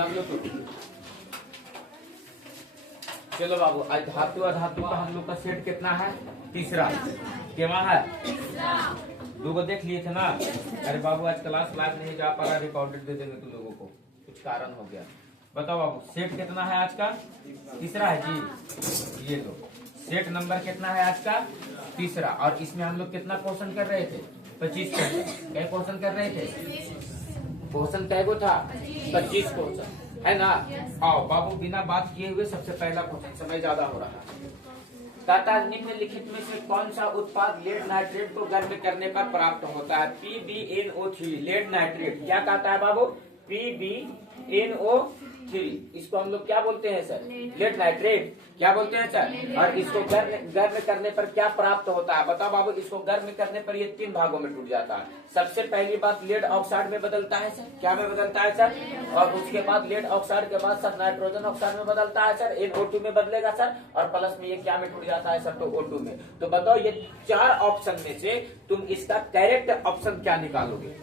Exam लो तो। चलो बाबू, आज धातु अधातु का हम लोग का सेट कितना है? तीसरा। केवा है? दो को देख लिए थे ना? अरे बाबू आज क्लास नहीं जा पा रहा, रिकॉर्डेड दे देंगे तुम लोगों को, कुछ कारण हो गया। बताओ बाबू, सेट कितना है आज का? तीसरा है जी। ये तो सेट नंबर कितना है आज का? तीसरा। और इसमें हम लोग कितना क्वेश्चन कर रहे थे? 25 क्वेश्चन। क्या क्वेश्चन कर रहे थे? क्वेश्चन कै गो था? 25 क्वेश्चन, है ना? आओ बाबू, बिना बात किए हुए सबसे पहला क्वेश्चन, समय ज्यादा हो रहा है। कहता है निम्नलिखित में से कौन सा उत्पाद लेड नाइट्रेट को गर्म करने पर प्राप्त होता है? PbNO3, lead nitrate. क्या कहता है बाबू? PbNO3। इसको हम लोग क्या बोलते हैं सर? Lead nitrate. क्या बोलते हैं सर? और इसको गर्म करने पर क्या प्राप्त होता है? बताओ बाबू, इसको गर्म करने पर ये 3 भागों में टूट जाता है। सबसे पहली बात, लेड ऑक्साइड में बदलता है सर। क्या में बदलता है सर? और उसके बाद लेड ऑक्साइड के बाद सर नाइट्रोजन ऑक्साइड में बदलता है सर, NO2 में बदलेगा सर। और प्लस में ये क्या में टूट जाता है सर? तो O2 में। तो बताओ ये 4 ऑप्शन में से तुम इसका करेक्ट ऑप्शन क्या निकालोगे?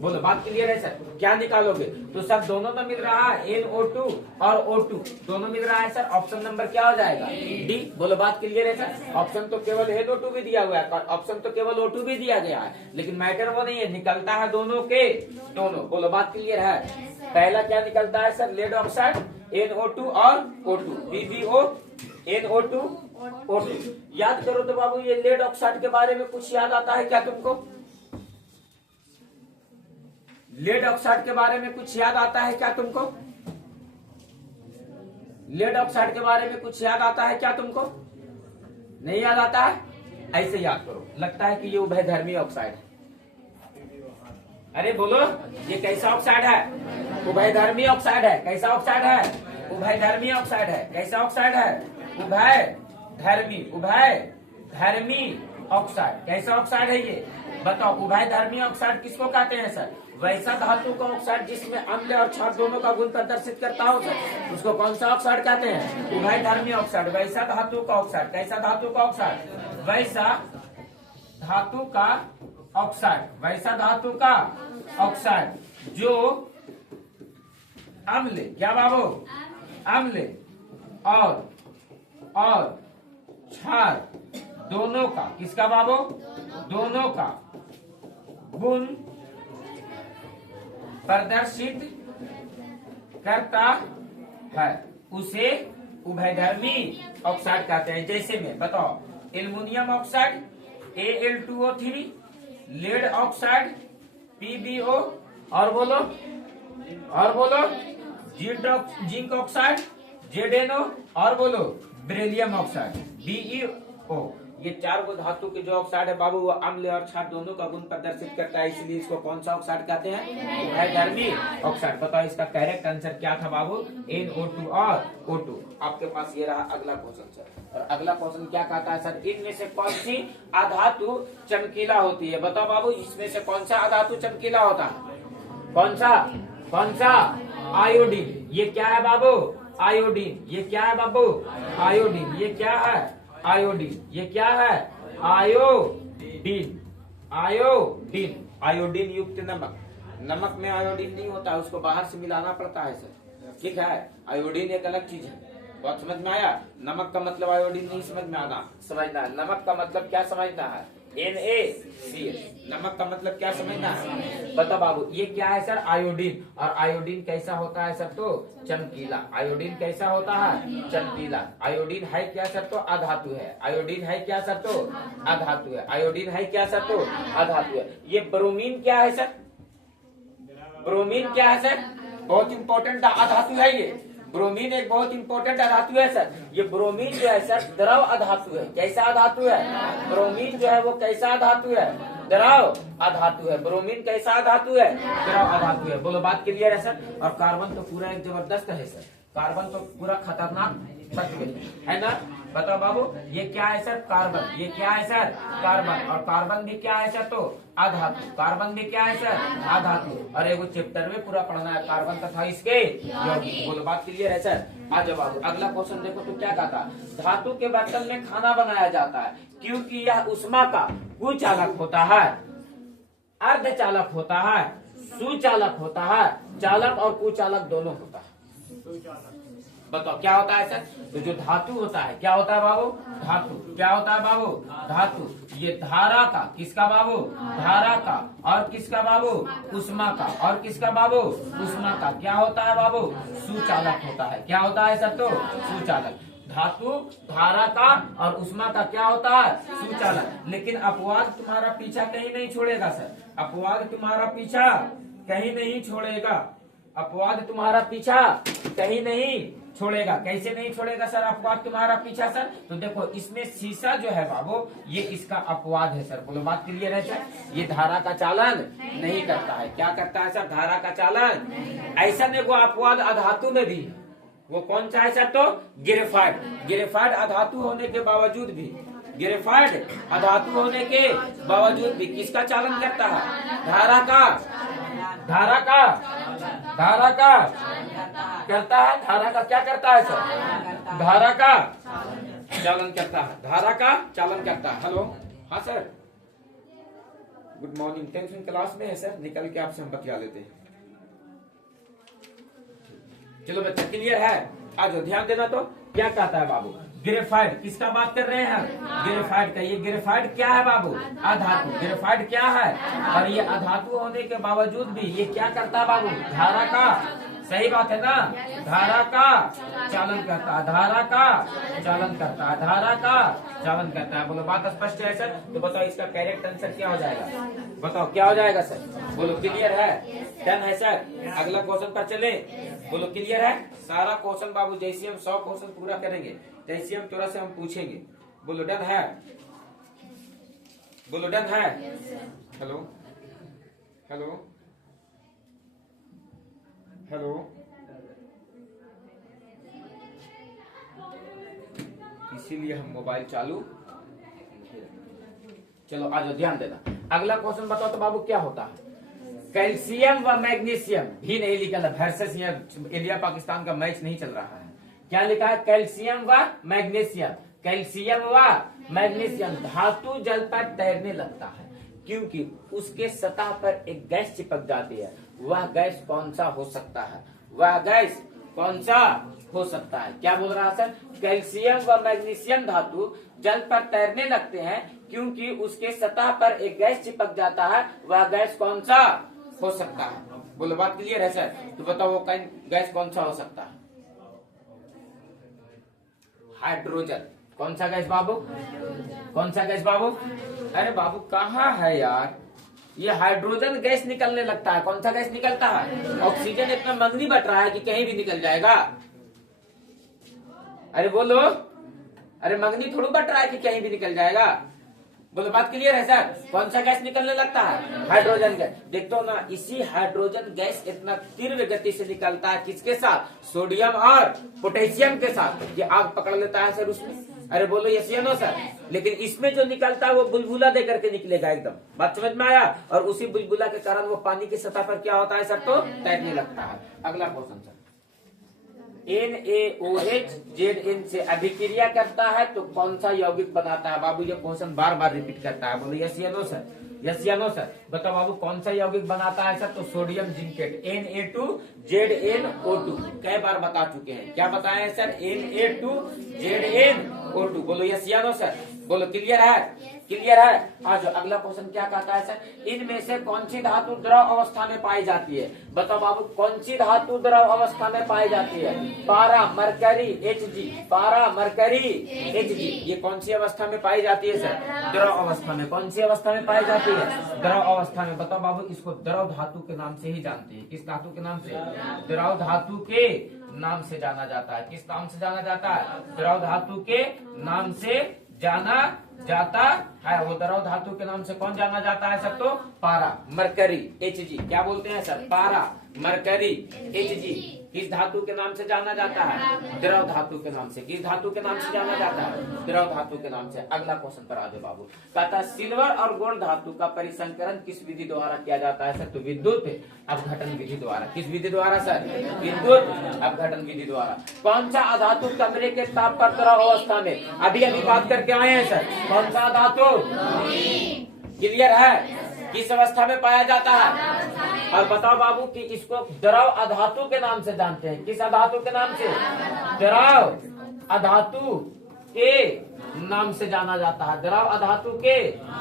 बोलो, बात क्लियर है सर? क्या निकालोगे? तो सर दोनों में मिल रहा है NO2 और O2, दोनों मिल रहा है सर। ऑप्शन नंबर क्या हो जाएगा? डी। बोलो, बात क्लियर है सर? ऑप्शन तो केवल NO2 भी दिया हुआ है, ऑप्शन तो केवल O2 भी दिया गया है, लेकिन मैटर वो नहीं है, निकलता है दोनों के दोनों। बोलो, बात क्लियर है? पहला क्या निकलता है सर? लेड ऑक्साइड NO2 और O2, PbO NO2 O2। याद करो तो बाबू, ये लेड ऑक्साइड के बारे में कुछ याद आता है क्या तुमको? लेड ऑक्साइड के बारे में कुछ याद आता है क्या तुमको? लेड ऑक्साइड के बारे में कुछ याद आता है क्या तुमको? नहीं याद आता है? ऐसे याद करो, लगता है कि ये उभयधर्मी ऑक्साइड है। अरे बोलो, ये कैसा ऑक्साइड है? उभयधर्मी ऑक्साइड है। कैसा ऑक्साइड है? उभयधर्मी ऑक्साइड है। कैसा ऑक्साइड है? उभयधर्मी, उभयधर्मी ऑक्साइड। कैसा ऑक्साइड है ये? बताओ, उभयधर्मी ऑक्साइड किसको कहते हैं सर? वैसा धातु का ऑक्साइड जिसमें अम्ल और क्षार दोनों का गुण प्रदर्शित करता हो सर, उसको कौन सा ऑक्साइड कहते हैं? उभयधर्मी ऑक्साइड। वैसा धातु का ऑक्साइड। कैसा धातु का ऑक्साइड? वैसा धातु का ऑक्साइड। वैसा धातु का ऑक्साइड जो अम्ल, क्या बाबू? अम्ल और क्षार दोनों का, किसका बाबू? दोनों का गुण प्रदर्शित करता है, उसे उभयधर्मी ऑक्साइड कहते हैं। जैसे में बताओ, aluminium oxide Al2O3, lead oxide PbO, और बोलो जिंक ऑक्साइड ZnO, और बोलो बेरिलियम ऑक्साइड BeO। ये 4 गो धातु के जो ऑक्साइड है बाबू, वो अम्ल और क्षार दोनों का गुण प्रदर्शित करता है, इसलिए इसको कौन सा ऑक्साइड कहते हैं? उभयधर्मी ऑक्साइड। बताओ इसका करेक्ट आंसर क्या था बाबू? NO2 और O2। आपके पास ये रहा अगला क्वेश्चन सर। और अगला क्वेश्चन क्या कहता है सर? इनमें से कौन सी अधातु चमकीला होती है? बताओ बाबू, इसमें से कौन सा अधातु चमकीला होता है? कौन सा? आयोडीन। ये क्या है बाबू? आयोडीन। ये क्या है बाबू? आयोडीन। ये क्या है? आयोडीन। ये क्या है? आयोडीन। आयोडीन युक्त नमक। नमक में आयोडीन नहीं होता, उसको बाहर से मिलाना पड़ता है सर, ठीक है? आयोडीन एक अलग चीज है। बहुत समझ में आया? नमक का मतलब आयोडीन नहीं समझना है। नमक का मतलब क्या समझना है? NaCl। नमक का मतलब क्या समझना है? बता बाबू, ये क्या है सर? आयोडीन। और आयोडीन कैसा होता है सर? तो चमकीला। आयोडीन कैसा होता है? चमकीला। आयोडीन है क्या सर? तो अधातु है। आयोडीन है क्या सर? तो अधातु है। आयोडीन है क्या सर? तो अधातु है। ये ब्रोमीन क्या है सर? ब्रोमीन क्या है सर? बहुत इंपॉर्टेंट अधातु है ये। ब्रोमीन एक बहुत इंपॉर्टेंट अधातु है सर। ये ब्रोमीन जो है सर, द्रव अधातु है। कैसा अधातु है? ब्रोमीन जो है वो कैसा अधातु है? द्रव अधातु है। ब्रोमीन कैसा अधातु है? द्रव अधातु है। बोलो, बात क्लियर है सर? और कार्बन तो पूरा एक जबरदस्त है सर। कार्बन तो पूरा खतरनाक तत्व है ना? बताओ बाबू, ये क्या है सर? कार्बन। ये क्या है सर? कार्बन। और कार्बन भी क्या है सर? तो अधातु। कार्बन भी क्या है सर? अधातु। और एगो चैप्टर में पूरा पढ़ना है कार्बन तथा इसके यौगिक। बोलो, बात क्लियर है सर? आ जाओ बाबू, अगला क्वेश्चन देखो तो क्या कहता? धातु के बर्तन में खाना बनाया जाता है क्योंकि यह उष्मा का कुचालक होता है, अर्धचालक होता है, सुचालक होता है। चालक और कुचालक दोनों होता है। बताओ क्या होता है सर? तो जो धातु होता है क्या होता है बाबू? धातु। क्या होता है बाबू? धातु। ये धारा का, किसका बाबू? धारा का। और किसका बाबू? उष्मा का। और किसका बाबू? उष्मा का। क्या होता है बाबू? सुचालक होता है। क्या होता है सर? तो सुचालक। धातु, धारा का और उष्मा का क्या होता है? सुचालक। लेकिन अपवाद तुम्हारा पीछा कहीं नहीं छोड़ेगा सर। अपवाद तुम्हारा पीछा कहीं नहीं छोड़ेगा। अपवाद तुम्हारा पीछा कहीं नहीं छोड़ेगा। कैसे नहीं छोड़ेगा सर अपवाद तुम्हारा पीछा सर? तो देखो इसमें शीशा जो है बाबू, ये इसका अपवाद है सर। बोलो बात क्लियर है सर? ये धारा का चालन नहीं करता है। क्या करता है सर? धारा का चालन। ऐसा नहीं वो अपवाद अधातु में भी। वो कौन सा है सर? तो ग्रेफाइट। ग्रेफाइट अधातु होने के बावजूद भी, ग्रेफाइट अधातु होने के बावजूद भी किसका चालन करता है? धारा का। धारा का, धारा का करता है। धारा का क्या करता है सर? धारा का चालन करता है। धारा का चालन करता है। हेलो, हाँ sir, good morning. Tension class में है सर, निकल के आपसे हम बतिया लेते हैं। चलो बच्चा क्लियर है? आज ध्यान देना। तो क्या कहता है बाबू? ग्रेफाइट। किसका बात कर रहे हैं? ग्रेफाइट का। ये ग्रेफाइट क्या है बाबू? अधातु। ग्रेफाइट क्या है? और ये अधातु होने के बावजूद भी ये क्या करता है बाबू? धारा का। सही बात है ना? धारा का चालन करता है। धारा का चालन करता है। धारा का चालन करता है। बोलो बात स्पष्ट है सर? तो बताओ इसका करेक्ट आंसर क्या हो जाएगा? बताओ क्या हो जाएगा सर? बोलो क्लियर है? डन है सर? अगला क्वेश्चन पर चले। बोलो क्लियर है? सारा क्वेश्चन बाबू जैसे हम 100 क्वेश्चन पूरा करेंगे तैसे हम थोड़ा से हम पूछेंगे। बोलो डन है? बोलो डन है? Hello, hello, hello. इसीलिए हम मोबाइल चालू। चलो आज ध्यान देना। अगला क्वेश्चन बताओ तो बाबू क्या होता है? कैल्शियम व मैग्नीशियम भी नहीं लिखा है। वर्सेस इंडिया पाकिस्तान का मैच नहीं चल रहा है। क्या लिखा है? कैल्शियम व मैग्नीशियम। कैल्शियम व मैग्नीशियम धातु जल पर तैरने लगता है क्योंकि उसके सतह पर एक गैस चिपक जाती है। वह गैस कौन सा हो सकता है? वह गैस कौन सा हो सकता है? क्या बोल रहा है सर? कैल्शियम व मैग्नीशियम धातु जल पर तैरने लगते हैं क्योंकि उसके सतह पर एक गैस चिपक जाता है। वह गैस कौन सा हो सकता है? बोलो बात क्लियर है सर? तो बताओ वो गैस कौन सा हो सकता है? हाइड्रोजन। कौन सा गैस बाबू? कौन सा गैस बाबू? अरे बाबू कहाँ है यार? ये हाइड्रोजन गैस निकलने लगता है। कौन सा गैस निकलता है? ऑक्सीजन इतना मंगनी बट रहा है कि कहीं भी निकल जाएगा। अरे बोलो, अरे मंगनी थोड़ी बट रहा है कि कहीं भी निकल जाएगा। बोलो बात क्लियर है सर? कौन सा गैस निकलने लगता है? Hydrogen gas. देखते हो ना, इसी हाइड्रोजन गैस इतना तीव्र गति से निकलता है। किसके साथ? सोडियम और पोटेशियम के साथ। ये आग पकड़ लेता है सर उसमें। अरे बोलो यस या नो सर? लेकिन इसमें जो निकलता है वो बुलबुला दे करके निकलेगा एकदम। बात समझ में आया? और उसी बुलबुला के कारण वो पानी की सतह पर क्या होता है सर? तो तैरने लगता है। अगला क्वेश्चन सर। NaOH Zn से अभिक्रिया करता है तो कौन सा यौगिक बनाता है? बाबू ये क्वेश्चन बार बार रिपीट करता है। बोलो यस या नो सर? यस या नो सर? बताओ बाबू कौन सा यौगिक बनाता है सर? तो सोडियम जिंकेट Na2ZnO2। कई बार बता चुके हैं। क्या बताए हैं सर? Na2ZnO2। बोलो यस या नो सर? बोलो क्लियर है? क्लियर है? आज अगला क्वेश्चन क्या कहता है सर? इनमें से कौन सी धातु द्रव अवस्था में पाई जाती है? बताओ बाबू कौन सी धातु द्रव अवस्था में पाई जाती है? पारा, मरकरी, Hg। पारा, मरकरी, Hg। ये कौन सी अवस्था में पाई जाती है सर? द्रव अवस्था में। कौन सी अवस्था में पाई जाती है? द्रव अवस्था में। बताओ बाबू इसको द्रव धातु के नाम से ही जानते हैं। किस धातु के नाम से? द्रव धातु के नाम से जाना जाता है। किस नाम से जाना जाता है? द्रव धातु के नाम से जाना जाता है। वो द्रव धातु के नाम से कौन जाना जाता है सर? तो पारा, मरकरी, Hg। क्या बोलते हैं सर? पारा, मरकरी, Hg। किस धातु के नाम से जाना जाता है? द्रव धातु के नाम से। किस धातु के नाम से जाना जाता है? द्रव धातु के नाम से। अगला क्वेश्चन पर आ जाओ बाबू। कहता है सिल्वर और गोल्ड धातु का परिसंकरण किस विधि द्वारा किया जाता है सर? तो विद्युत अपघटन विधि द्वारा। किस विधि द्वारा सर? विद्युत अपघटन विधि द्वारा। कौन सा अधातु कमरे के ताप पर द्रव अवस्था में? अभी अभी बात करके आए हैं सर। कौन सा धातु? क्लियर है? किस अवस्था में पाया जाता है? और बताओ बाबू कि इसको द्रव अधातु के नाम से जानते हैं। किस अधातु के नाम से? द्रव अधातु के नाम से जाना जाता है। द्रव अधातु के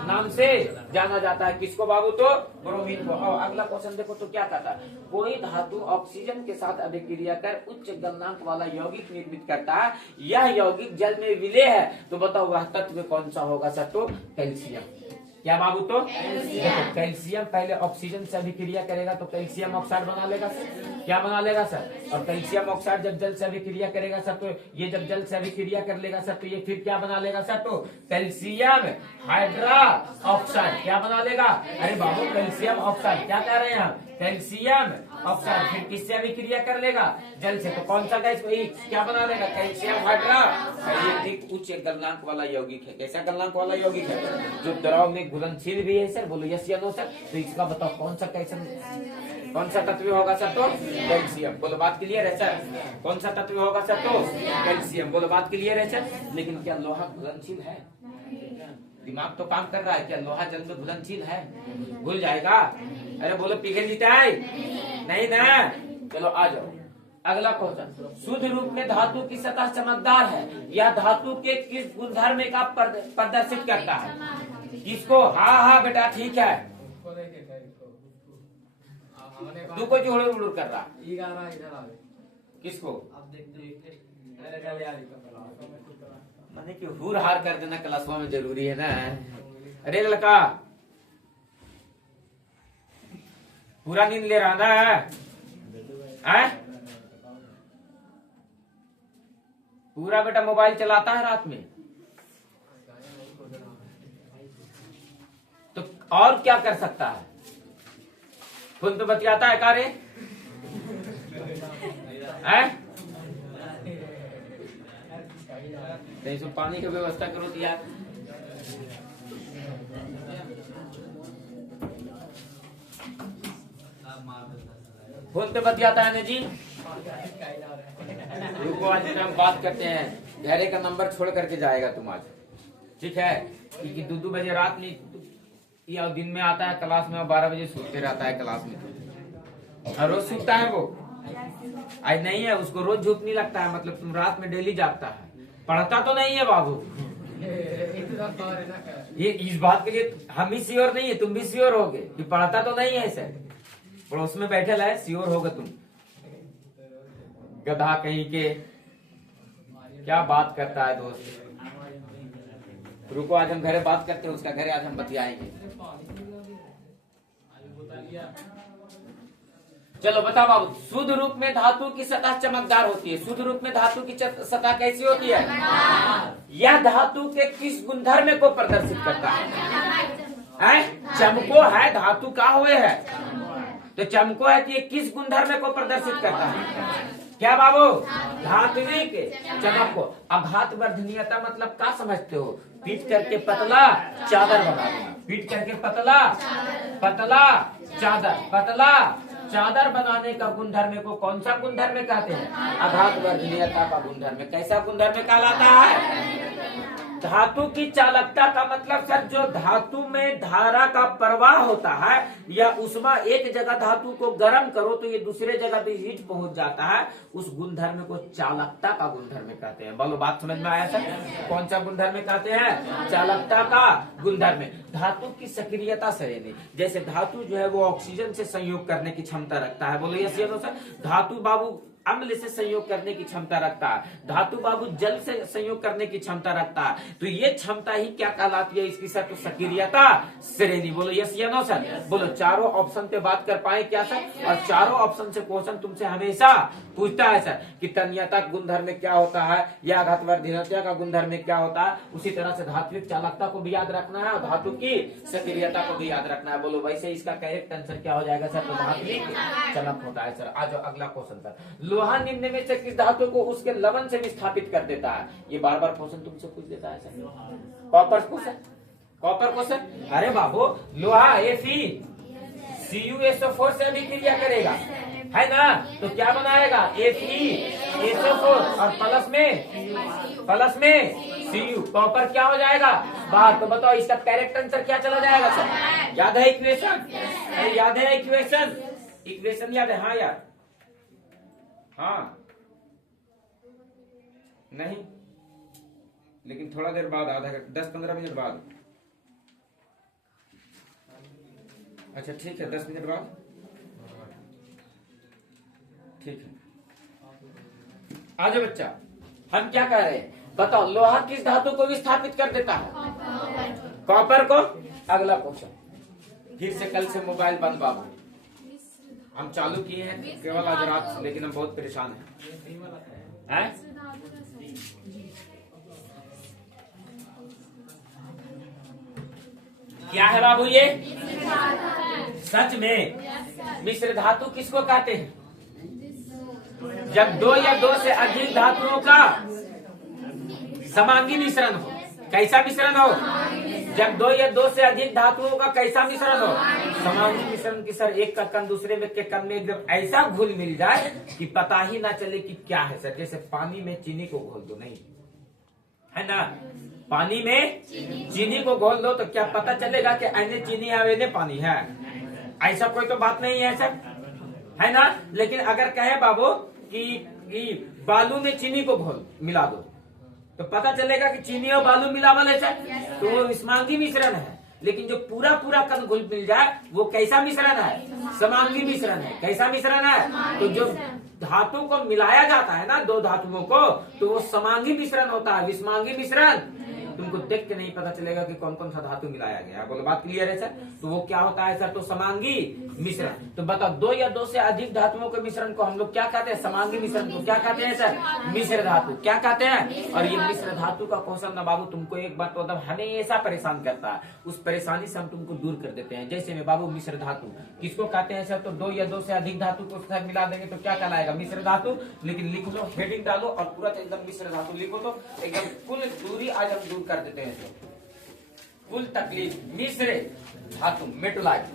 नाम से जाना जाता है। किसको बाबू? तो ब्रोमीन को। और अगला क्वेश्चन देखो तो क्या कहता है? कोई धातु ऑक्सीजन के साथ अभिक्रिया कर उच्च गलनांक वाला यौगिक निर्मित करता है। यह यौगिक जल में विलेय है। तो बताओ वह तत्व कौन सा होगा सर? तो कैल्शियम। क्या बाबू? तो देखो कैल्शियम पहले ऑक्सीजन से अभिक्रिया करेगा तो कैल्शियम ऑक्साइड बना लेगा सर। क्या बना लेगा सर? और कैल्शियम ऑक्साइड जब जल से अभिक्रिया करेगा सर, तो ये जब जल से अभिक्रिया कर लेगा सर, तो ये फिर क्या बना लेगा सर? तो कैल्शियम हाइड्रा ऑक्साइड। क्या बना लेगा? अरे बाबू कैल्शियम ऑक्साइड। क्या कह रहे हैं हम? Calcium oxide. फिर किससे अभिक्रिया कर लेगा? जल से। तो कौन सा गैस क्या बना लेगा? Calcium hydra. ये एक उच्च गलनांक वाला यौगिक है। कैसा गलनांक वाला यौगिक है? जो द्रव में घुलनशील भी है सर। बोलो यस या नो सर? तो इसका बताओ कौन सा कौन सा तत्व होगा सर? तो कैल्शियम। बोलो बात क्लियर है सर? कौन सा तत्व होगा सर? तो कैल्शियम। बोलो बात क्लियर है सर? लेकिन क्या लोहा घुलनशील है? दिमाग तो काम कर रहा है। क्या लोहा जल में घुलनशील है? घुल जाएगा? अरे बोलो पिघल जीता है? नहीं ना। चलो आ जाओ अगला क्वेश्चन। शुद्ध रूप में धातु की सतह चमकदार है। यह धातु के किस गुणधर्म का प्रदर्शित करता है? किसको? हाँ बेटा ठीक है। तू को जो उड़ कर रहा? किसको? मैंने कि हुर हार कर देना क्लास में जरूरी है ना। अरे लड़का पूरा नींद ले रहा ना? पूरा बेटा मोबाइल चलाता है रात में। तो और क्या कर सकता है? फोन तो बतियाता है का रे? तो इसमें पानी की व्यवस्था करो तो यार। फोन पे बतियाता है ना जी। रुको आज हम बात करते हैं। घरे का नंबर छोड़ करके जाएगा तुम आज, ठीक है? क्योंकि 2 बजे रात में या दिन में आता है क्लास में और 12 बजे सोते रहता है क्लास में। और रोज सोता है वो? आज नहीं है उसको रोज झूठ नहीं लगता है। मतलब तुम रात में डेली जागता है। पढ़ता तो नहीं है बाबू। ये इस बात के लिए हम भी श्योर नहीं है, तुम भी श्योर होगे कि पढ़ता तो नहीं है सर। पड़ोस में बैठे है, श्योर होगा तुम। गधा कहीं के। क्या बात करता है दोस्त। रुको आज हम घरे बात करते हैं, उसका घरे आज हम बतियाएंगे। चलो बता बाबू। शुद्ध रूप में धातु की सतह चमकदार होती है। शुद्ध रूप में धातु की सतह कैसी होती है? यह धातु के किस गुणधर्म को प्रदर्शित करता है? चमको है धातु का हुए है तो चमको है कि ये किस गुणधर्म को प्रदर्शित करता है? क्या बाबू? धात्विक चमक को। आघात वर्धनीयता मतलब क्या समझते हो? पीट करके पतला चादर बना देना। पीट करके पतला चादर बनाने का गुणधर्म को कौन सा गुणधर्म कहते हैं? आघात वर्धनीयता का गुणधर्म। कैसा गुणधर्म कहलाता है? धातु की चालकता का मतलब सर जो धातु में धारा का प्रवाह होता है या उष्मा एक जगह धातु को गर्म करो तो ये दूसरे जगह भी हीट पहुंच जाता है, उस गुणधर्म को चालकता का गुणधर्म कहते हैं। बोलो बात समझ में आया सर? कौन सा गुणधर्म कहते हैं? चालकता का गुणधर्म। धातु की सक्रियता श्रेणी, जैसे धातु जो है वो ऑक्सीजन से संयोग करने की क्षमता रखता है। बोलो यस या नो सर? धातु बाबू अम्ल से संयोग करने की क्षमता रखता है। धातु बाबू जल से संयोग करने की क्षमता रखता है। तो ये क्षमता ही क्या कहलाती है इसकी सर? तो सक्रियता श्रेणी। बोलो यस या नो सर? बोलो चारों ऑप्शन पे बात कर पाए क्या सर? और चारों ऑप्शन से क्वेश्चन तुमसे हमेशा पूछता है सर कि तन्यता गुणधर्म में क्या होता है या आघातवर्धनीयता का गुणधर्म में क्या होता है। उसी तरह से धात्विक चालकता को भी याद रखना है और धातु की सक्रियता को भी याद रखना है। बोलो वैसे इसका करेक्ट आंसर क्या हो जाएगा सर? तो धात्विक चमक होता है सर। आज अगला क्वेश्चन सर। लोहा निम्न में से किस धातु को उसके लवण से विस्थापित कर देता है? ये बार बार क्वेश्चन तुमसे पूछ देता है सर। कॉपर को सर? कॉपर को सर? अरे बाबू लोहा CuSO4 से अभिक्रिया करेगा है ना, तो क्या बनाएगा? FeSO4 और प्लस में Cu। कॉपर क्या हो जाएगा? बाहर। तो बताओ इसका करेक्ट आंसर क्या चला जाएगा सर? याद है इक्वेशन? याद है इक्वेशन? इक्वेशन याद है? हाँ यार, हाँ नहीं, लेकिन थोड़ा देर बाद, आधा 10-15 मिनट बाद। अच्छा ठीक है, 10 मिनट बाद, ठीक है। आ जाओ बच्चा, हम क्या कह रहे हैं बताओ, लोहा किस धातु को विस्थापित कर देता है? कॉपर को। अगला क्वेश्चन, फिर से कल से मोबाइल बंद बाबू, हम चालू किए हैं केवल आज रात से, लेकिन हम बहुत परेशान हैं। क्या है बाबू ये? सच में मिश्र धातु किसको कहते हैं? जब दो या दो से अधिक धातुओं का समांगी मिश्रण हो। कैसा मिश्रण हो? जब दो या दो से अधिक धातुओं का कैसा मिश्रण हो? समांगी मिश्रण की सर, एक का कण दूसरे में के कण में एकदम ऐसा घुल मिल जाए कि पता ही ना चले कि क्या है सर। जैसे पानी में चीनी को घोल दो, नहीं है ना, पानी में चीनी को घोल दो तो क्या पता चलेगा कि ऐने चीनी है ऐने पानी है? ऐसा कोई तो बात नहीं है सर, है ना। लेकिन अगर कहे बाबू कि बालू में चीनी को घोल मिला दो तो पता चलेगा कि चीनी और बालू मिलावल है सर, तो वो समांगी मिश्रण है। लेकिन जो पूरा पूरा कण घुल मिल जाए वो कैसा मिश्रण है? समांगी मिश्रण है। कैसा मिश्रण है? तो जो धातु को मिलाया जाता है ना, दो धातुओं को, तो वो समांगी मिश्रण होता है। विषमांगी मिश्रण तुमको देख के नहीं पता चलेगा कि कौन कौन सा धातु मिलाया गया। बोलो बात क्लियर है सर? तो वो क्या होता है सर? तो समांगी मिश्रण। तो बताओ, दो या दो से अधिक धातुओं के मिश्रण को हम लोग क्या कहते हैं? समांगी मिश्रण को क्या कहते हैं सर? मिश्र धातु। क्या कहते हैं? और ये मिश्र धातु का क्वेश्चन ना बाबू तुमको एक बात तो हमेशा परेशान करता है, उस परेशानी से हम तुमको दूर कर देते हैं। जैसे में बाबू मिश्र धातु किसको कहते हैं सर? तो दो या दो से अधिक धातु को साथ मिला देंगे तो क्या कहलाएगा? मिश्र धातु। लेकिन लिख लो, हेडिंग डालो और पूरा एकदम मिश्र धातु लिखो, तो एकदम कुल दूरी आज हम दूर कर देते हैं। कुल तकलीफ मिश्र धातु मेटोलाइट।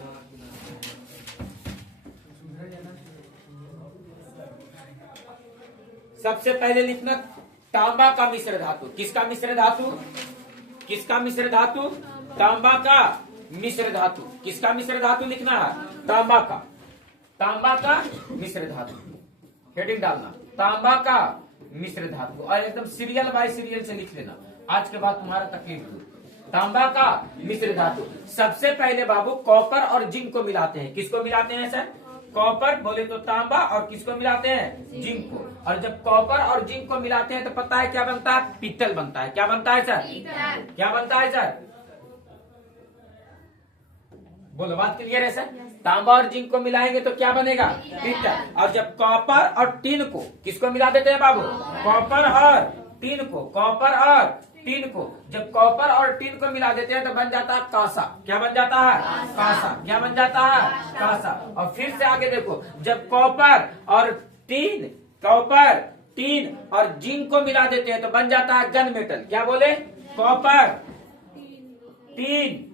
सबसे पहले लिखना तांबा का मिश्र धातु। किसका मिश्र धातु? किसका मिश्र धातु? तांबा का मिश्र धातु। किसका मिश्र धातु लिखना है? तांबा का। तांबा का मिश्र धातु, हेडिंग डालना तांबा का मिश्र धातु, और एकदम सीरियल बाय सीरियल से लिख लेना। आज के बाद तुम्हारा तकलीफ दूर। तांबा का मिश्र धातु। सबसे पहले बाबू कॉपर और जिंक को मिलाते हैं। किसको मिलाते हैं सर? कॉपर बोले तो तांबा, और किसको मिलाते हैं? जिंक को। और जब कॉपर और जिंक को मिलाते हैं तो पता है क्या बनता है? पीतल बनता है। क्या बनता है सर? क्या बनता है सर? बोलो बात क्लियर है सर? तांबा और जिंक को मिलाएंगे तो क्या बनेगा? पीतल। और जब कॉपर और टीन को, किसको मिला देते हैं बाबू? कॉपर और टीन को। कॉपर और टीन को जब कॉपर और टीन को मिला देते हैं तो बन जाता है कांसा। क्या बन जाता है? कांसा। क्या बन जाता है? कांसा। और फिर से आगे देखो, जब कॉपर और टीन, कॉपर टीन और जिंक को मिला देते हैं तो बन जाता है गन मेटल। क्या बोले? कॉपर टीन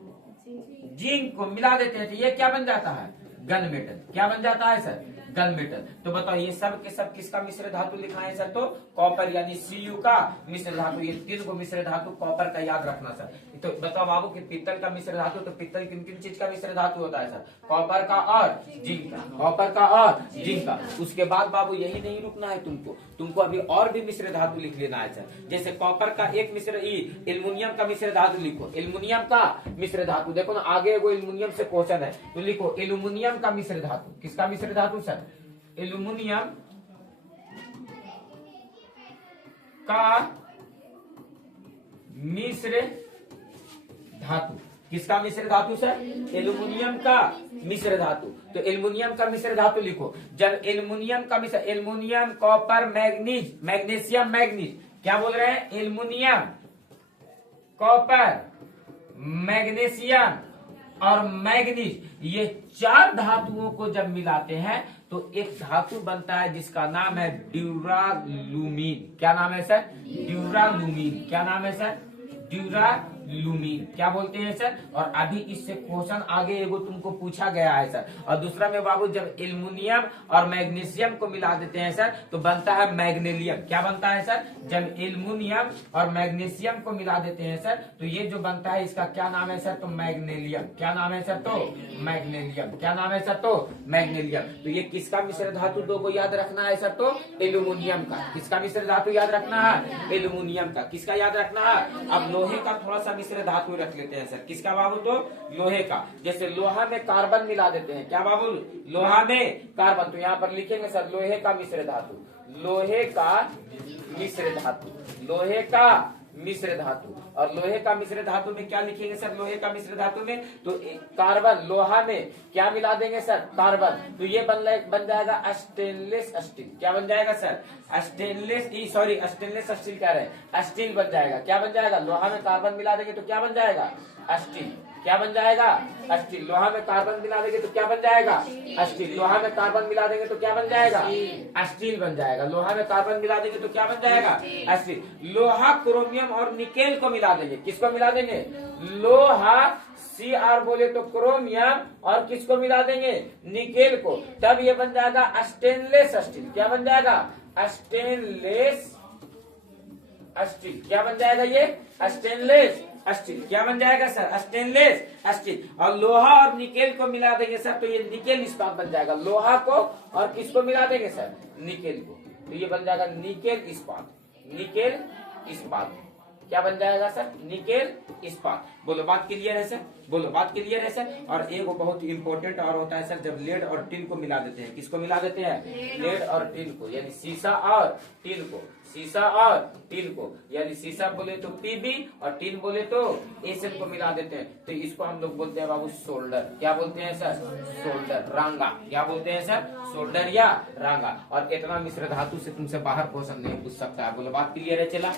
जिंक को मिला देते हैं तो ये क्या बन जाता है? Gun metal. क्या बन जाता है सर? Gun metal. तो बताओ ये सब के सब किसका मिश्र धातु लिखा है सर? तो कॉपर यानी Cu का मिश्र धातु। ये तीन को मिश्र धातु कॉपर का याद रखना सर। तो बताओ बाबू कि पीतल का मिश्र धातु, तो पीतल किन किन चीज का मिश्र धातु होता है सर? कॉपर का और जिंक का। कॉपर का और जिंक का। उसके बाद बाबू यही नहीं रुकना है तुमको अभी और भी मिश्र धातु लिख लेना है सर। जैसे कॉपर का एक मिश्र एल्युमिनियम का मिश्र धातु लिखो। एल्युमिनियम का मिश्र धातु देखो ना, आगे एगो एल्युमिनियम से क्वेश्चन है तो लिखो एल्युमिनियम का मिश्र धातु। किसका मिश्र धातु सर? एल्युमिनियम का मिश्र धातु। किसका मिश्र धातु सर? एल्युमिनियम का मिश्र धातु। तो एल्युमिनियम का मिश्र धातु लिखो। जब एल्युमिनियम का मिश्र, aluminium copper manganese, magnesium manganese, क्या बोल रहे हैं? एल्युमिनियम कॉपर मैग्नीशियम और मैग्नीज, ये चार धातुओं को जब मिलाते हैं तो एक धातु बनता है जिसका नाम है ड्यूरालुमीन। क्या नाम है सर? ड्यूरालुमीन। क्या नाम है सर? ड्यूरालुमीन। लुमीन, क्या बोलते हैं सर। और अभी इससे क्वेश्चन आगे एगो तुमको पूछा गया है सर। और दूसरा में बाबू जब एल्युमिनियम और मैग्नीशियम को मिला देते हैं सर तो बनता है मैग्नीलियम। क्या बनता है सर, जब एल्युमिनियम और मैग्नीशियम को मिला देते हैं सर तो ये जो बनता है इसका क्या नाम है सर, तो मैग्नीलियम। क्या नाम है सर, तो मैग्नीलियम। क्या नाम है सर, तो मैग्नीलियम। तो ये किसका मिश्र धातु दो को याद रखना है सर, तो एल्युमिनियम का। किसका मिश्र धातु याद रखना है, एल्युमिनियम का। किसका याद रखना है, अब लोहे का थोड़ा सा मिश्र धातु रख लेते हैं सर। किसका बाबू, तो लोहे का। जैसे लोहा में कार्बन मिला देते हैं, क्या बाबू, लोहा में कार्बन, तो यहाँ पर लिखेंगे सर लोहे का मिश्र धातु, लोहे का मिश्र धातु, लोहे का मिश्र धातु। और लोहे का मिश्र धातु में क्या लिखेंगे सर, लोहे का मिश्र धातु में तो कार्बन, लोहा में क्या मिला देंगे सर, कार्बन, तो ये बन जाएगा स्टेनलेस स्टील। क्या बन जाएगा सर, स्टेनलेस स्टील कह रहे हैं, स्टील बन जाएगा। क्या बन जाएगा, लोहा में कार्बन मिला देंगे तो क्या बन जाएगा, स्टील। क्या बन जाएगा, स्टील। लोहा में कार्बन मिला देंगे तो क्या बन जाएगा, स्टील। लोहा में कार्बन मिला देंगे तो क्या बन जाएगा, स्टील बन जाएगा। लोहा में कार्बन मिला देंगे तो क्या बन जाएगा, स्टील। लोहा, क्रोमियम और निकेल को मिला देंगे, किसको मिला देंगे, लोहा Cr बोले तो क्रोमियम, और किसको मिला देंगे, निकेल को, तब ये बन जाएगा स्टेनलेस स्टील। क्या बन जाएगा, स्टेनलेस स्टील। क्या बन जाएगा ये, स्टेनलेस स्टील। क्या बन जाएगा सर, स्टेनलेस स्टील। और लोहा और निकेल को मिला देंगे सर तो ये निकेल इस्पात बन जाएगा। लोहा को और किसको मिला देंगे सर, निकेल को, तो ये बन जाएगा निकेल इस्पात, निकेल इस्पात। क्या बन जाएगा सर, निकेल इस्पात। बोलो बात क्लियर है सर, बोलो बात क्लियर है सर। और एक बहुत इंपॉर्टेंट और होता है सर, जब लेड और टिन को मिला देते हैं, किसको मिला देते हैं, लेड और टिन को, यानी सीसा और टिन को, सीसा और टिन को, यानी सीसा बोले तो पीबी और टिन बोले तो एसएन को मिला देते हैं, तो इसको हम लोग बोलते हैं बाबू सोल्डर। क्या बोलते हैं सर, सोल्डर, रांगा। क्या बोलते हैं सर, सोल्डर या रांगा। और इतना मिश्र धातु से तुमसे बाहर क्वेश्चन नहीं पूछ सकता है। बोलो बात क्लियर है, चला,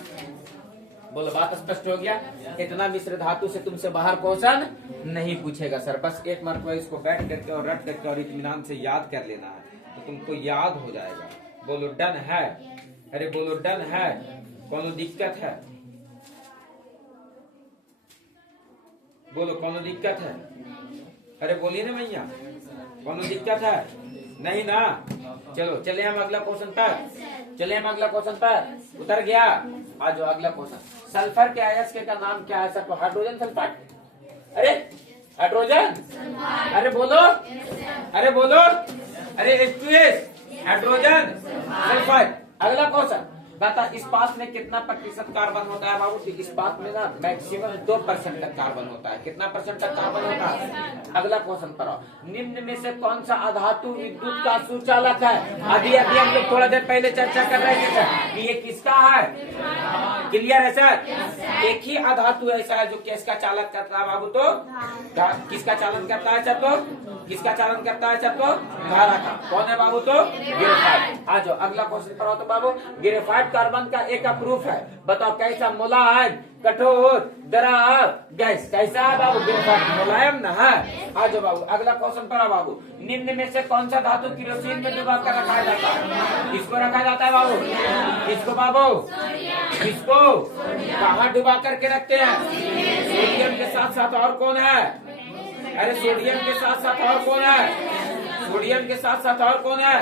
बोलो बात स्पष्ट हो गया। इतना मिश्र धातु से तुमसे बाहर क्वेश्चन नहीं पूछेगा सर। बस एक मरतबा इसको बैठ करके और रट करके और इत्मीनान से याद कर लेना है तो तुमको याद हो जाएगा। बोलो डन है, अरे बोलो डन है, कोनो दिक्कत है, बोलो कोनो दिक्कत है, अरे बोलिए ना भैया, कोनो दिक्कत है नहीं ना। चलो चले हम अगला क्वेश्चन पर, चले हम अगला क्वेश्चन पर। उतर गया, आज जो अगला क्वेश्चन, सल्फर के अयस्क का नाम क्या है सर, तो हाइड्रोजन सल्फाइड। अरे हाइड्रोजन, अरे बोलो, अरे बोलो, अरे H2S, हाइड्रोजन सल्फाइड। अगला क्वेश्चन बता, इस्पात में कितना प्रतिशत कार्बन होता है बाबू, इस्पात में ना मैक्सिमम 2% तक कार्बन होता है। कितना परसेंट तक कार्बन होता है। अगला क्वेश्चन पर आओ, निम्न में से कौन सा अधातु विद्युत का सुचालक है। अभी अभी हम लोग थोड़ा देर पहले चर्चा कर रहे थे सर कि ये किसका है, क्लियर है सर। एक ही अधातु ऐसा है जो किसका चालक करता है बाबू, तो किसका चालन करता है सर, तो किसका चालन करता है सर, तो धारा का। कौन है बाबू, तो ग्रेफाइट। आ जाओ अगला क्वेश्चन पर आओ, तो बाबू ग्रेफाइट कार्बन का एक प्रूफ है, बताओ कैसा, मुलायम, कठोर, दरार, गैस, कैसा है बाबू, ग्रेफाइट मुलायम ना है। आ जाओ बाबू अगला क्वेश्चन पर आओ बाबू, निम्न में से कौन सा धातु किरोसिन में डुबा कर रखा जाता है। किसको रखा जाता है बाबू, किसको बाबू, किसको, कहाँ डुबा करके रखते हैं, सोडियम के साथ साथ और कौन है, अरे सोडियम के साथ साथ और कौन है, सोडियम के साथ साथ और कौन है,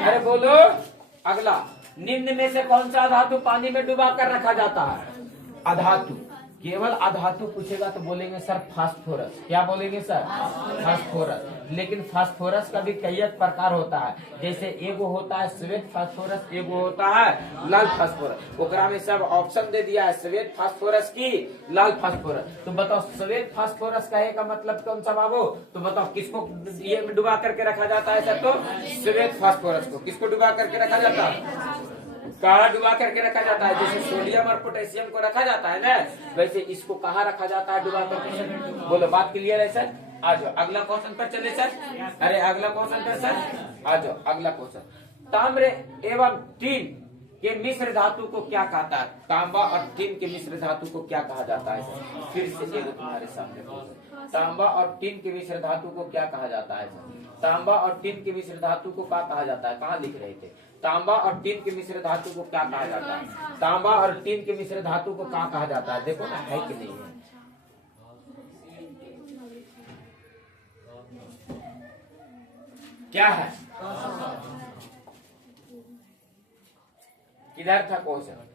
अरे बोलो। अगला, निम्न में से कौन सा धातु पानी में डुबा कर रखा जाता है, अधातु। केवल अधातु पूछेगा तो बोलेंगे सर फास्फोरस। क्या बोलेंगे सर, फास्फोरस। लेकिन फास्फोरस का भी कई प्रकार होता है, जैसे एगो होता है श्वेत फास्फोरस, एगो होता है लाल फास्फोरस। ओकरा में सब ऑप्शन दे दिया है, श्वेत फास्फोरस की लाल फास्फोरस। तो बताओ श्वेत फास्फोरस कहे का मतलब कौन सा बाबू, तो बताओ किसको ये डुबा करके रखा जाता है सर, तो श्वेत फास्फोरस को। किसको डुबा करके रखा जाता है, कहाँ डुबा करके रखा जाता है, जैसे सोडियम और पोटेशियम को रखा जाता है ना, वैसे इसको कहाँ रखा जाता है, डुबा करके। बोलो बात क्लियर है सर। आ जाओ अगला क्वेश्चन पर चले सर, अरे अगला क्वेश्चन पर सर आ जाओ अगला क्वेश्चन, ताम्र एवं टीन के मिश्र धातु को क्या कहता है, तांबा और टीन के मिश्र धातु को क्या कहा जाता है सर। फिर से एक तुम्हारे सामने, तांबा और टीन के मिश्र धातु को क्या कहा जाता है सर, तांबा और टीन के मिश्र धातु को क्या कहा जाता है, कहाँ लिख रहे थे, तांबा और टीन के मिश्र धातु को क्या कहा जाता है, तांबा और टीन के मिश्र धातु को क्या कहा जाता है, देखो ना है कि नहीं है, क्या है? किधर था क्वेश्चन?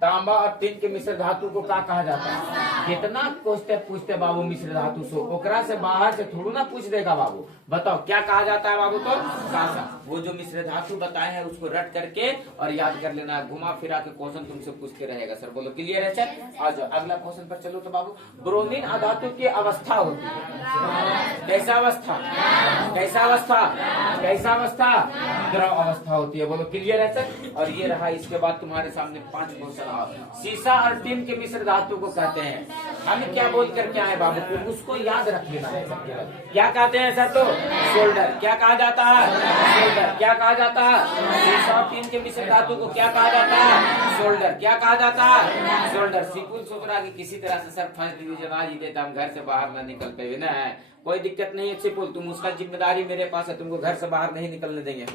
तांबा और टिन के मिश्र धातु को क्या कहा जाता है? कितना क्वेश्चन पूछते बाबू मिश्र धातु से, ओकरा से बाहर से थोड़ा ना पूछ देगा बाबू। बताओ क्या कहा जाता है बाबू? तो कासा। वो जो मिश्र धातु बताए हैं उसको रट करके और याद कर लेना, घुमा फिरा के क्वेश्चन तुमसे पूछते रहेगा सर। बोलो क्लियर है सर? आ जाओ अगला क्वेश्चन पर चलो। तो बाबू ब्रोमीन अधातु की अवस्था होती है कैसा अवस्था? कैसा अवस्था? कैसा अवस्था? द्रव अवस्था होती है। बोलो क्लियर है सर? और ये रहा, इसके बाद तुम्हारे सामने 5 क्वेश्चन। सीसा और टिन के मिश्र धातु को कहते हैं, हम क्या बोल करके आए बाबू? उसको याद रख लेना है। क्या कहते हैं सर? तो शोल्डर। क्या कहा जाता है? शोल्डर। क्या कहा जाता है? सीसा और टिन के मिश्र धातु को क्या कहा जाता है? शोल्डर। क्या कहा जाता है? शोल्डर। सिंपल सोच रहा कि किसी तरह से सर फर्स्ट डिवीजन आज ही देता, हम घर से बाहर ना निकलते हुए ना, कोई दिक्कत नहीं है सिंपल। तुम उसका जिम्मेदारी मेरे पास है, तुमको घर से बाहर नहीं निकलने देंगे,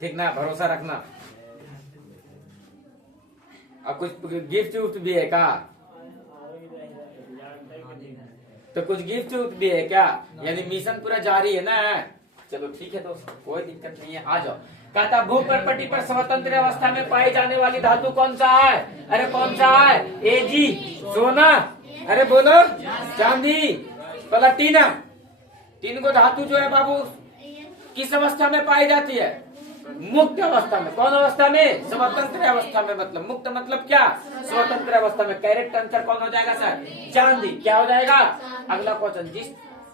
ठीक ना? भरोसा रखना। अब कुछ गिफ्ट उफ्ट भी है क्या? तो कुछ गिफ्ट उफ्ट भी है क्या? यानी मिशन पूरा जारी है ना? चलो ठीक है दोस्त, कोई दिक्कत नहीं है, आ जाओ। कहता भूपर्पटी पर स्वतंत्र अवस्था में पाई जाने वाली धातु कौन सा है? अरे कौन सा है? एजी सोना, अरे बोलो चांदी, प्लैटिनम। 3 को धातु जो है बाबू किस अवस्था में पाई जाती है? मुक्त अवस्था में। कौन अवस्था में? स्वतंत्र अवस्था में। मतलब मुक्त मतलब क्या? स्वतंत्र अवस्था में। करेक्ट आंसर कौन हो जाएगा सर? चांदी। क्या हो जाएगा? अगला क्वेश्चन, जिस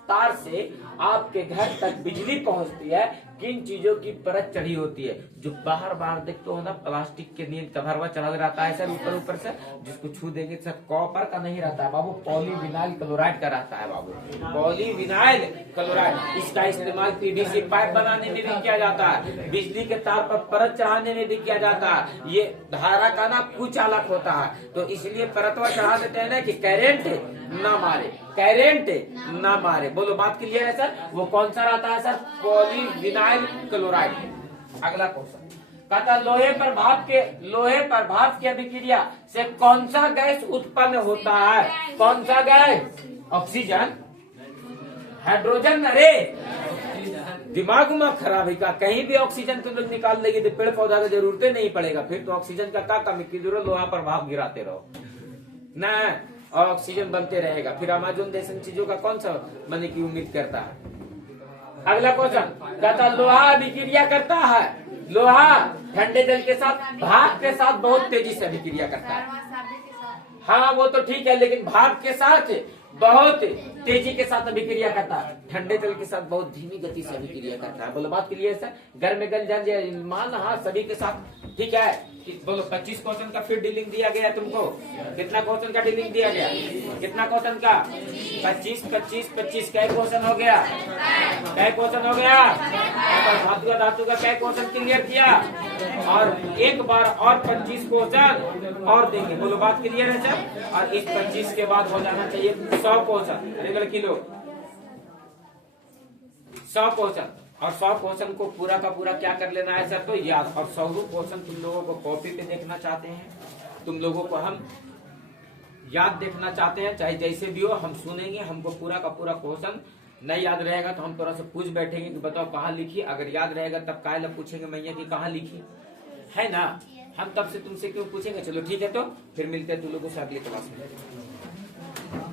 तार से आपके घर तक बिजली पहुंचती है किन चीजों की परत चढ़ी होती है? जो बाहर बाहर देखते हो ना, प्लास्टिक के नील कवर हुआ चढ़ा रहता है सर ऊपर ऊपर से, जिसको छू देंगे सर कॉपर का नहीं रहता है बाबू, पॉलीविनाइल क्लोराइड का रहता है बाबू, पॉलीविनाइल क्लोराइड। इसका इस्तेमाल पीवीसी पाइप बनाने में भी किया जाता है, बिजली के तार पर परत चढ़ाने में भी किया जाता है। ये धारा का ना कुचालक होता है, तो इसलिए परत पर चढ़ा देते हैं ना कि करंट ना मारे, करंट ना मारे। बोलो बात क्लियर है सर? वो कौन सा रहता है सर? Polyvinyl chloride. अगला क्वेश्चन कहता लोहे पर भाप की अभिक्रिया से कौन सा गैस उत्पन्न होता है? कौन सा गैस? Oxygen, hydrogen. अरे दिमाग में खराब है का? कहीं भी ऑक्सीजन तुम लोग निकाल लेगी तो पेड़ पौधा का जरूरत नहीं पड़ेगा, फिर तो ऑक्सीजन का क्या कमी की जरूरत? लोहा पर भाप गिराते रहो ना, और ऑक्सीजन बनते रहेगा। फिर अमेजोन जैसी चीजों का कौन सा बनने की उम्मीद करता है? अगला क्वेश्चन कहता लोहा अभिक्रिया करता है, लोहा ठंडे जल के साथ भाप के साथ बहुत तेजी से अभिक्रिया करता है। हाँ वो तो ठीक है, लेकिन भाप के साथ बहुत तेजी के साथ अभिक्रिया करता है, ठंडे जल के साथ बहुत धीमी गति से अभिक्रिया करता है। बोलो बात क्लियर सर? घर में गल जल मान, हाँ सभी के साथ, ठीक है। बोलो 25 क्वेश्चन का फिर डीलिंग दिया गया तुमको। कितना क्वेश्चन का डीलिंग दिया गया? कितना क्वेश्चन का? 25 25 25। क्या क्वेश्चन हो गया? क्या क्वेश्चन हो गया? धातु का क्या क्वेश्चन क्लियर किया? और एक बार और 25 क्वेश्चन और देंगे। बोलो बात क्लियर है सर? और इस 25 के बाद हो जाना चाहिए 100 क्वेश्चन। अरे किलो 100 क्वेश्चन, और 100 क्वेश्चन को पूरा का पूरा क्या कर लेना है सर? तो याद। और 100 क्वेश्चन तुम लोगों को कॉपी पे देखना चाहते हैं, तुम लोगों को हम याद देखना चाहते हैं, चाहे जैसे भी हो हम सुनेंगे। हमको पूरा का पूरा क्वेश्चन नहीं याद रहेगा तो हम थोड़ा सा पूछ बैठेंगे कि बताओ कहाँ लिखी। अगर याद रहेगा तब काहे पूछेंगे मैया की कहाँ लिखी है ना, हम तब से तुमसे क्यों पूछेंगे। चलो ठीक है, तो फिर मिलते हैं तुम लोगों से अगली क्लास में।